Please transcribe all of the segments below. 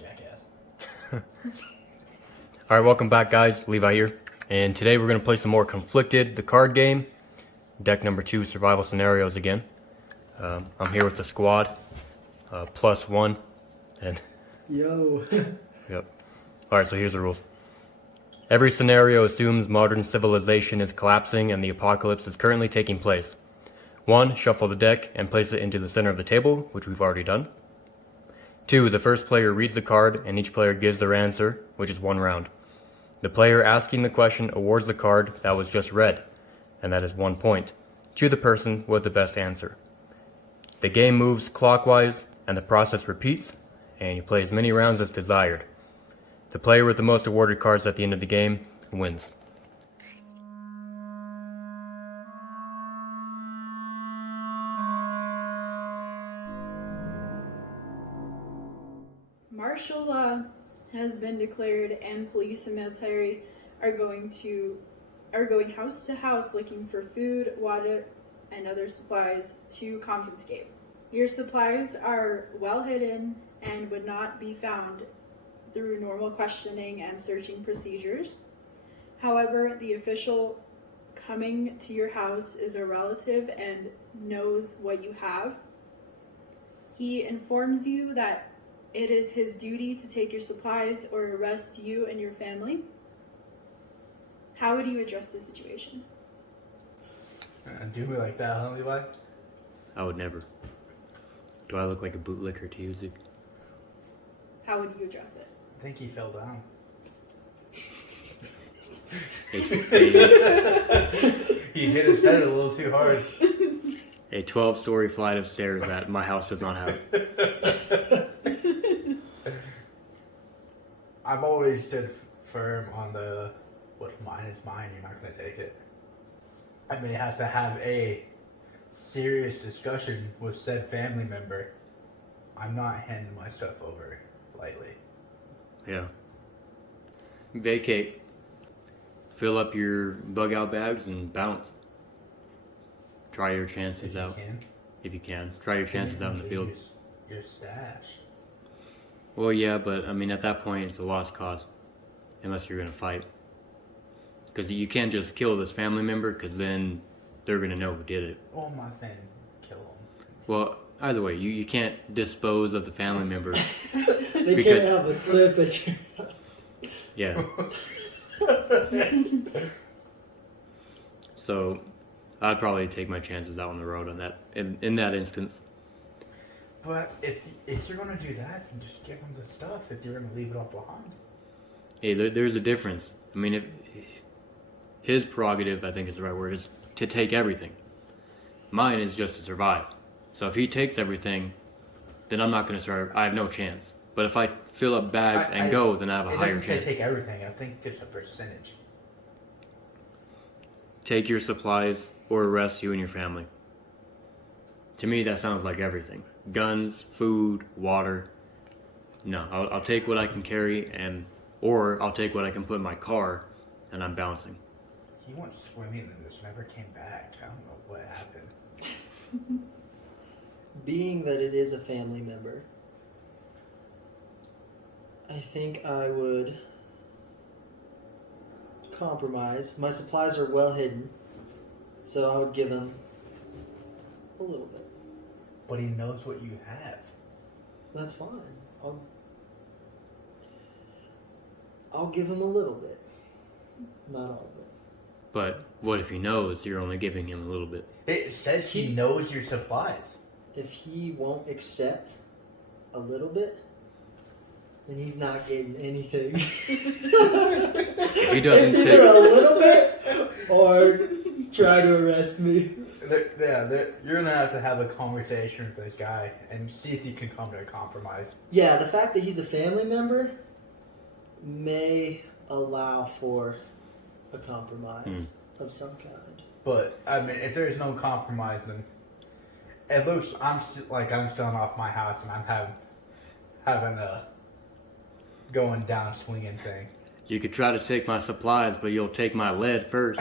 Jackass. Alright, welcome back guys, Levi here. And today we're going to play some more Conflicted, the card game. Deck number 2, survival scenarios again. I'm here with the squad, +1. And Yo. Yep. Alright, so here's the rules. Every scenario assumes modern civilization is collapsing and the apocalypse is currently taking place. 1. Shuffle the deck and place it into the center of the table, which we've already done. 2. The first player reads the card and each player gives their answer, which is 1 round. The player asking the question awards the card that was just read, and that is 1 point, to the person with the best answer. The game moves clockwise and the process repeats, and you play as many rounds as desired. The player with the most awarded cards at the end of the game wins. Martial law has been declared and police and military are going house to house looking for food, water, and other supplies to confiscate. Your supplies are well hidden and would not be found through normal questioning and searching procedures. However, the official coming to your house is a relative and knows what you have. He informs you that it is his duty to take your supplies or arrest you and your family. How would you address the situation? Do me like that, huh, Levi? I would never. Do I look like a bootlicker to you, Zeke? How would you address it? I think he fell down. A He hit his head a little too hard. 12-story flight of stairs that my house does not have. I've always stood firm on the what's mine is mine, you're not going to take it. I may have to have a serious discussion with said family member. I'm not handing my stuff over lightly. Yeah. Vacate. Fill up your bug out bags and bounce. Try your chances out. If you can. Try your chances out in the field. Your stash. Well, yeah, but I mean, at that point, it's a lost cause. Unless you're going to fight. Because you can't just kill this family member, because then they're going to know who did it. Well, I'm not saying kill him. Well, either way, you can't dispose of the family member. They can't have a slip at your house. Yeah. So, I'd probably take my chances out on the road on that. In that instance. But if you're going to do that, then just give them the stuff if you're going to leave it all behind. Hey, there's a difference. I mean, if his prerogative, I think is the right word, is to take everything. Mine is just to survive. So if he takes everything, then I'm not going to survive. I have no chance. But if I fill up bags and go, then I have a higher chance. It doesn't say take everything. I think it's a percentage. Take your supplies or arrest you and your family. To me, that sounds like everything. Guns, food, water. No, I'll take what I can carry, or I'll take what I can put in my car, and I'm bouncing. He went swimming and just never came back. I don't know what happened. Being that it is a family member, I think I would compromise. My supplies are well hidden, so I would give him a little bit. But he knows what you have. That's fine. I'll give him a little bit. Not all of it. But what if he knows you're only giving him a little bit? It says he knows your supplies. If he won't accept a little bit, then he's not getting anything. If he doesn't it's take either a little bit or try to arrest me. You're going to have a conversation with this guy and see if you can come to a compromise. Yeah, the fact that he's a family member may allow for a compromise of some kind. But, I mean, if there's no compromise, then it looks I'm selling off my house and I'm having a going down swinging thing. You could try to take my supplies, but you'll take my lead first.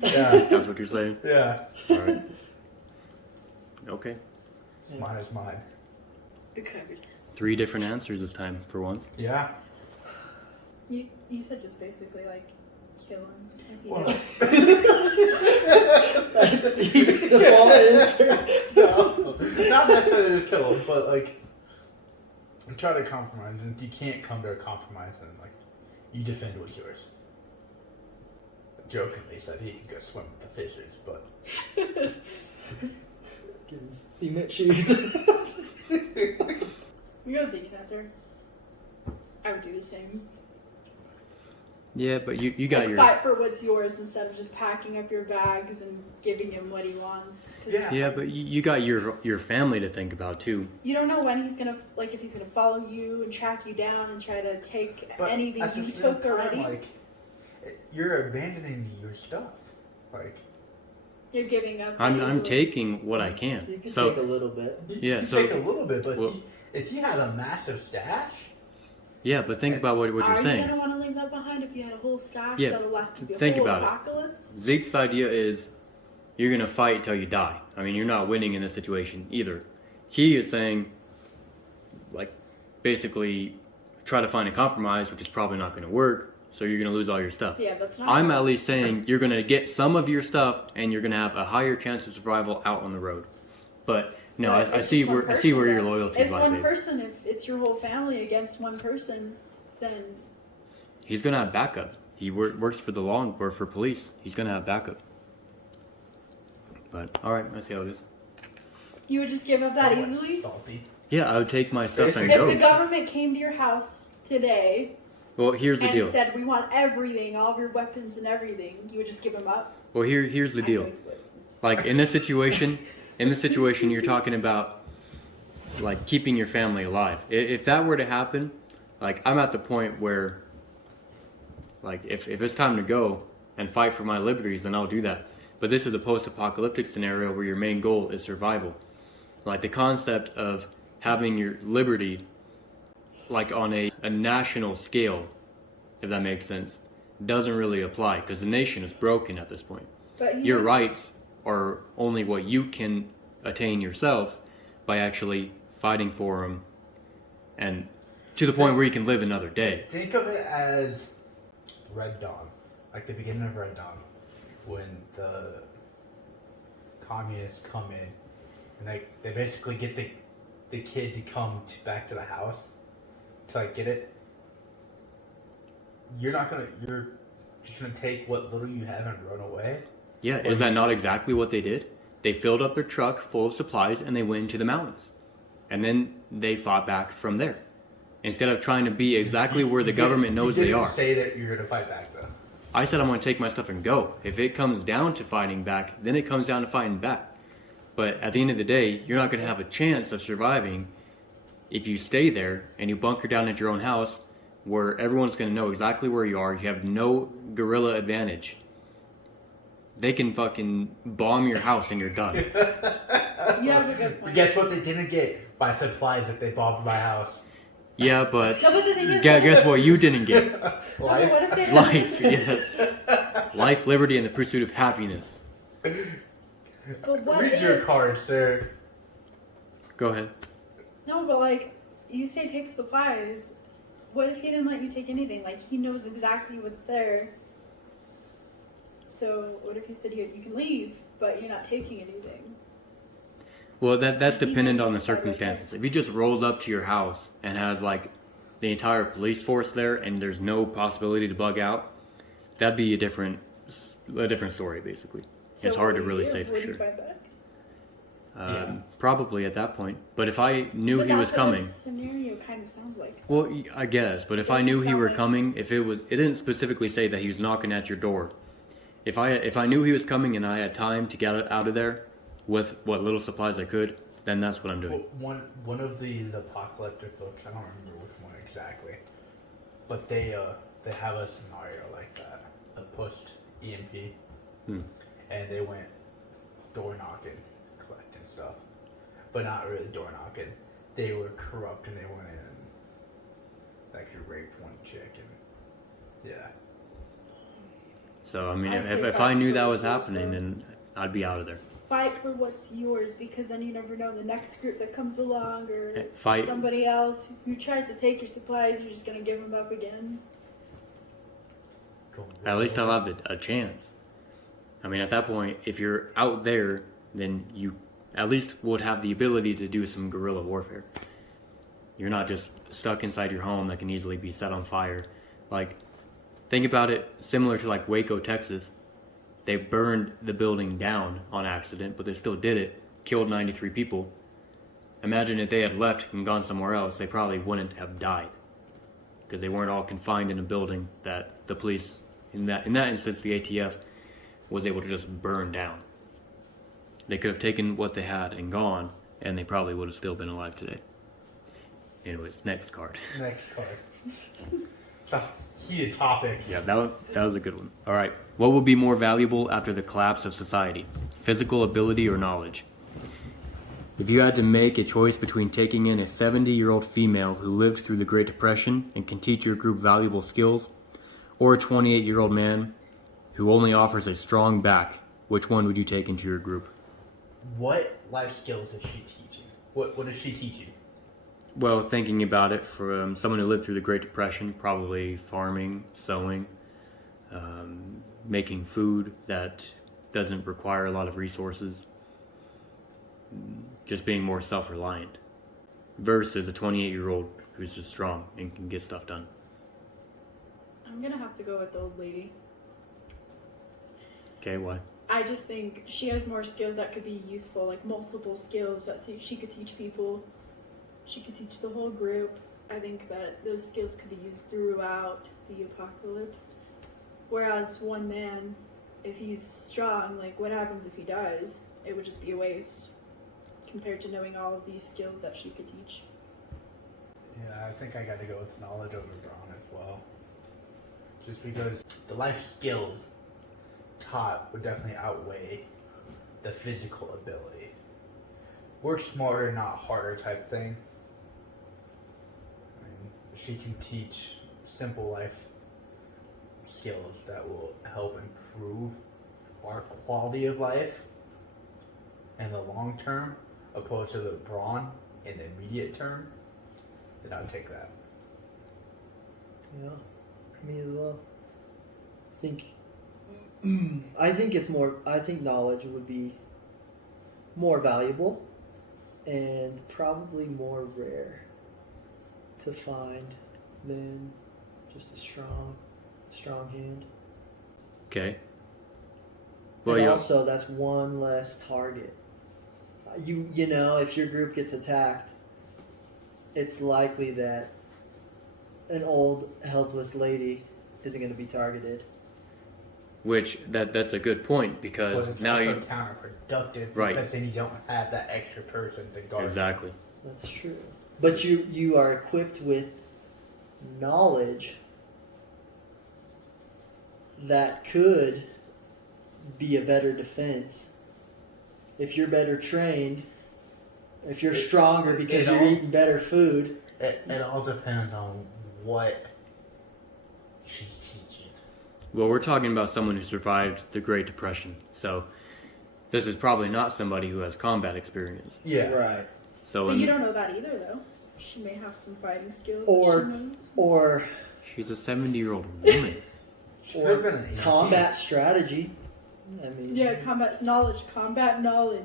Yeah. That's what you're saying? Yeah. Alright. Okay. Mine is mine. The covered. 3 different answers this time for once. Yeah. You said just basically like kill him. If you Well, don't. That's the default answer. no, not necessarily just kill him, but like try to compromise. And if you can't come to a compromise, then like you defend what's yours. Jokingly said he could go swim with the fishes, but Give him some cement shoes. You go Zeke's answer. I would do the same. Yeah, but you got Like, your... fight for what's yours instead of just packing up your bags and giving him what he wants. 'Cause Yeah. Yeah, but you got your family to think about too. you don't know when he's gonna like if he's gonna follow you and track you down and try to take but anything at the you same took time, already. like you're abandoning your stuff. Like You're giving up. I'm easily. taking what I can. You can So take a little bit. you Yeah, can so- take a little bit, but well- if you had a massive stash, yeah, but think about what you're Are saying. you gonna want to leave that behind if you had a whole stash Yeah, that'll last through the think whole about it. apocalypse? Zeke's idea is you're gonna fight till you die. I mean, you're not winning in this situation either. He is saying, like, basically try to find a compromise, which is probably not gonna work. So you're gonna lose all your stuff. Yeah, that's not. I'm at least saying you're gonna get some of your stuff, and you're gonna have a higher chance of survival out on the road. But no, But I it's see just one where I see where person, your though. loyalty is, It's like, one babe. person. If it's your whole family against one person, then He's gonna have backup. He works for the law or for police. He's gonna have backup. But all right, I see how it is. you would just give up that somewhat easily. salty. Yeah, I would take my stuff and If If the go. government came to your house today Well, here's the and deal. said we want everything, all of your weapons and everything, you would just give them up. Well, here's the I deal. would. Like in this situation, you're talking about like keeping your family alive. If that were to happen, like I'm at the point where, like if it's time to go and fight for my liberties, then I'll do that. But this is a post-apocalyptic scenario where your main goal is survival. Like the concept of having your liberty, like on a national scale, if that makes sense, doesn't really apply because the nation is broken at this point. But he Your has- rights are only what you can attain yourself by actually fighting for them and to the point where you can live another day. Think of it as Red Dawn, like the beginning of Red Dawn, when the communists come in and they basically get the kid to come back to the house to like get it. You're just gonna take what little you have and run away. Yeah, is that not exactly what they did? They filled up their truck full of supplies and they went into the mountains. And then they fought back from there. Instead of trying to be exactly where the government knows you they didn't are. say that you're gonna fight back though. I said I'm going to take my stuff and go. If it comes down to fighting back, then it comes down to fighting back. But at the end of the day, you're not going to have a chance of surviving if you stay there and you bunker down at your own house where everyone's going to know exactly where you are. You have no guerrilla advantage. They can fucking bomb your house and you're done. You have a good point. Guess what they didn't get by supplies if they bombed my house? Yeah, but No, but the thing is, guess what you didn't get? No, but what if they Life, yes. Life, liberty, and the pursuit of happiness. But what Read if, your card, sir. Go ahead. No, but like you say, take supplies. What if he didn't let you take anything? Like he knows exactly what's there. So what if he said you can leave, but you're not taking anything? Well, that's He dependent might on the decide like that. circumstances. If he just rolls up to your house and has like the entire police force there and there's no possibility to bug out, that'd be a different story basically. So It's hard what to would really you do? say for Would you sure. fight back? Yeah. Probably at that point. But if I knew But he was that's what coming, this scenario kind of sounds like. well, I guess. But if I Doesn't knew he sound were like- coming, it didn't specifically say that he was knocking at your door. If I knew he was coming and I had time to get out of there with what little supplies I could, then that's what I'm doing. Well, one of these apocalyptic books, I don't remember which one exactly, but they have a scenario like that, a post EMP, Hmm. and they went door knocking, collecting stuff, but not really door knocking. They were corrupt and they went in and like raped one chick and yeah. So I mean, I if say I knew that fight was for yourself, happening, though. then I'd be out of there. fight for what's yours, because then you never know the next group that comes along or Fight. somebody else who tries to take your supplies, you're just gonna give them up again. At least I'll have a chance. I mean, at that point, if you're out there, then you at least would have the ability to do some guerrilla warfare. You're not just stuck inside your home that can easily be set on fire. Like, think about it similar to like Waco, Texas. They burned the building down on accident, but they still did it, killed 93 people. Imagine if they had left and gone somewhere else, they probably wouldn't have died. Because they weren't all confined in a building that the police, in that instance, the ATF, was able to just burn down. They could have taken what they had and gone, and they probably would have still been alive today. Anyways, next card. Next card. It's a heated topic. Yeah, that was a good one. All right. What will be more valuable after the collapse of society? Physical ability or knowledge? If you had to make a choice between taking in a 70-year-old female who lived through the Great Depression and can teach your group valuable skills, or a 28-year-old man who only offers a strong back, which one would you take into your group? What life skills is she teaching? What does she teach you? Well, thinking about it, from someone who lived through the Great Depression, probably farming, sewing, making food that doesn't require a lot of resources, just being more self-reliant, versus a 28-year-old who's just strong and can get stuff done. I'm gonna have to go with the old lady. Okay, why? I just think she has more skills that could be useful, like multiple skills that she could teach people. She could teach the whole group. I think that those skills could be used throughout the apocalypse. Whereas one man, if he's strong, like what happens if he dies? It would just be a waste compared to knowing all of these skills that she could teach. Yeah, I think I got to go with knowledge over brawn as well. Just because the life skills taught would definitely outweigh the physical ability. Work smarter, not harder type thing. I mean, she can teach simple life skills that will help improve our quality of life in the long term, opposed to the brawn in the immediate term. Then I would take that. Yeah, me as well. I think knowledge would be more valuable and probably more rare to find than just a strong hand. Okay. Well, And yeah. also, that's one less target. You know, if your group gets attacked, it's likely that an old helpless lady isn't going to be targeted. Which that's a good point, But because it's now also you counterproductive, Right. because then you don't have that extra person to guard. exactly. That's true. But you are equipped with knowledge that could be a better defense if you're better trained, if you're stronger because you're eating better food. It all depends on what she's teaching. Well, we're talking about someone who survived the Great Depression, so this is probably not somebody who has combat experience. Yeah. Right. So But you don't know that either, though. She may have some fighting skills Or- that she knows. Or she's a 70-year-old woman. She could have been an EMT. combat strategy. I mean, Yeah, combat knowledge.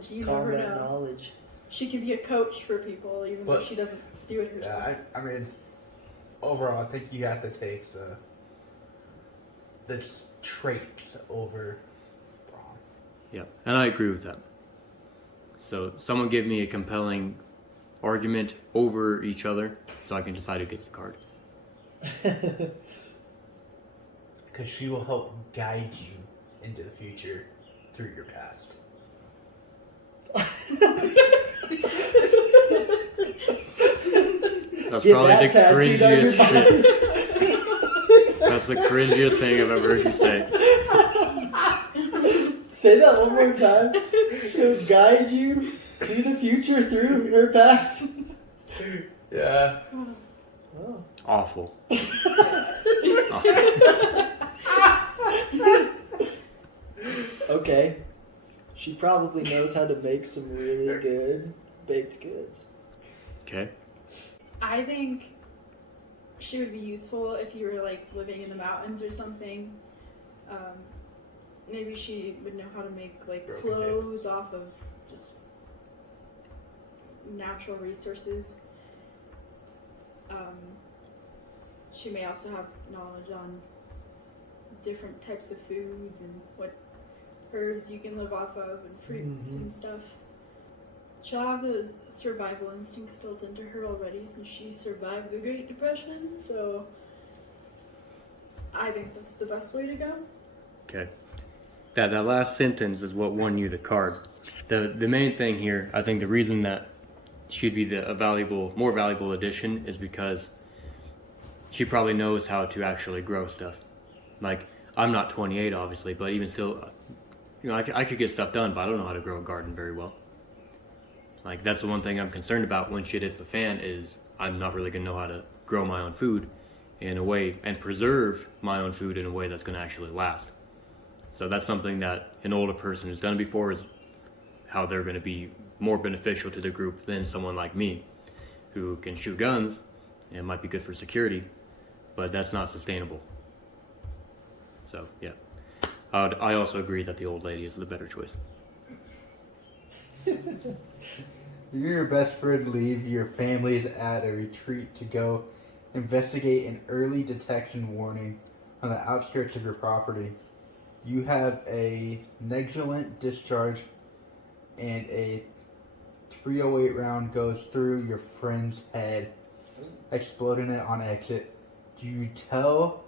You never combat know. knowledge. She can be a coach for people, even though But- she doesn't do it herself. Yeah, I mean, overall, I think you have to take the traits over brawn. Yeah, and I agree with that. So someone give me a compelling argument over each other so I can decide who gets the card. Because she will help guide you into the future through your past. That's Get probably that the tattooed on your cringiest shit. That's the cringiest thing I've ever heard you say. Say that one more time. She'll guide you to the future through her past. Yeah. Oh. Awful. Okay. She probably knows how to make some really good baked goods. Okay. I think she would be useful if you were like living in the mountains or something. Maybe she would know how to make like Broken clothes off of just natural resources. She may also have knowledge on different types of foods and what herbs you can live off of and fruits and stuff. She'll have those survival instincts built into her already since she survived the Great Depression, so I think that's the best way to go. Okay. That last sentence is what won you the card. The main thing here, I think the reason that she'd be more valuable addition is because she probably knows how to actually grow stuff. Like, I'm not 28 obviously, but even still, I could get stuff done, but I don't know how to grow a garden very well. Like, that's the one thing I'm concerned about when shit hits the fan is I'm not really gonna know how to grow my own food in a way and preserve my own food in a way that's gonna actually last. So that's something that an older person who's done it before is how they're gonna be more beneficial to the group than someone like me who can shoot guns and might be good for security, but that's not sustainable. So yeah, I also agree that the old lady is the better choice. You and your best friend leave your families at a retreat to go investigate an early detection warning on the outskirts of your property. You have a negligent discharge and a .308 round goes through your friend's head, exploding it on exit. Do you tell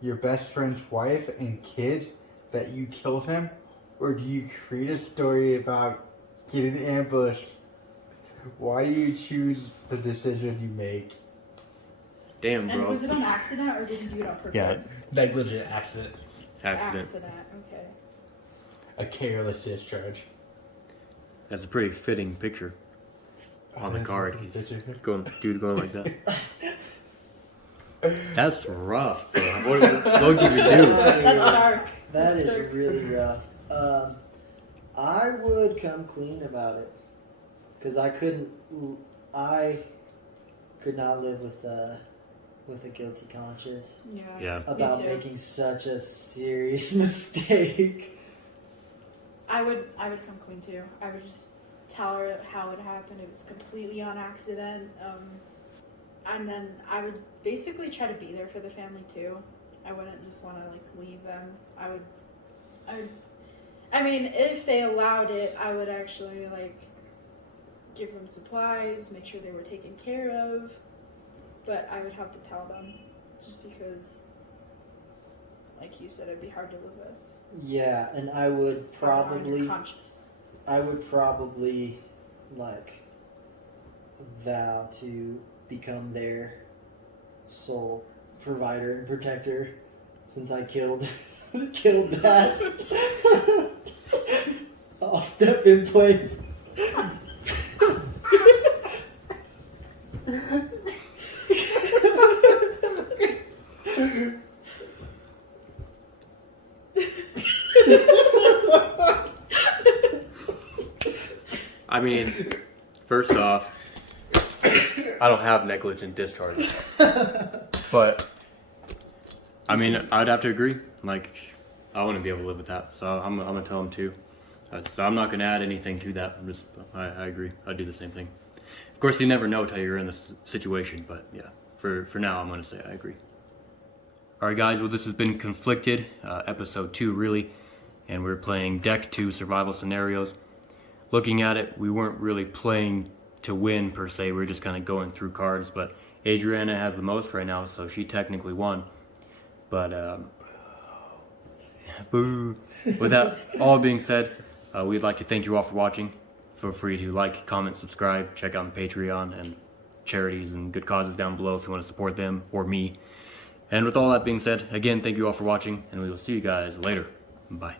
your best friend's wife and kids that you killed him, or do you create a story about getting ambushed? Why do you choose the decision you make? Damn, And bro. was it an accident or did you do it on purpose? Yeah. Negligent accident. Accident. Okay. A careless discharge. That's a pretty fitting picture on the card. Going like that. That's rough, bro. What would you do? That's dark. That That's is dark. really rough. I would come clean about it because I could not live with a guilty conscience Yeah. about Me too. making such a serious mistake. I would come clean too. I would just tell her how it happened. It was completely on accident. And then I would basically try to be there for the family too. I wouldn't just want to like leave them. I mean, if they allowed it, I would actually like give them supplies, make sure they were taken care of. But I would have to tell them, just because, like you said, it'd be hard to live with. Yeah, and I would probably Conscious. like vow to become their sole provider and protector since I killed that. I'll step in place. I mean, first off, I don't have negligent discharge. But, I mean, I'd have to agree. Like, I wouldn't be able to live with that. So I'm going to tell him too. So I'm not going to add anything to that. I agree. I'd do the same thing. Of course, you never know until you're in this situation. But yeah, for now, I'm going to say I agree. All right, guys. Well, this has been Conflicted, episode 2, really. And we're playing Deck 2 survival scenarios. Looking at it, we weren't really playing to win per se. We were just kind of going through cards. But Adriana has the most right now, so she technically won. But boo. With that all being said, we'd like to thank you all for watching. Feel free to like, comment, subscribe, check out the Patreon and charities and good causes down below if you want to support them or me. And with all that being said, again, thank you all for watching, and we will see you guys later. Bye.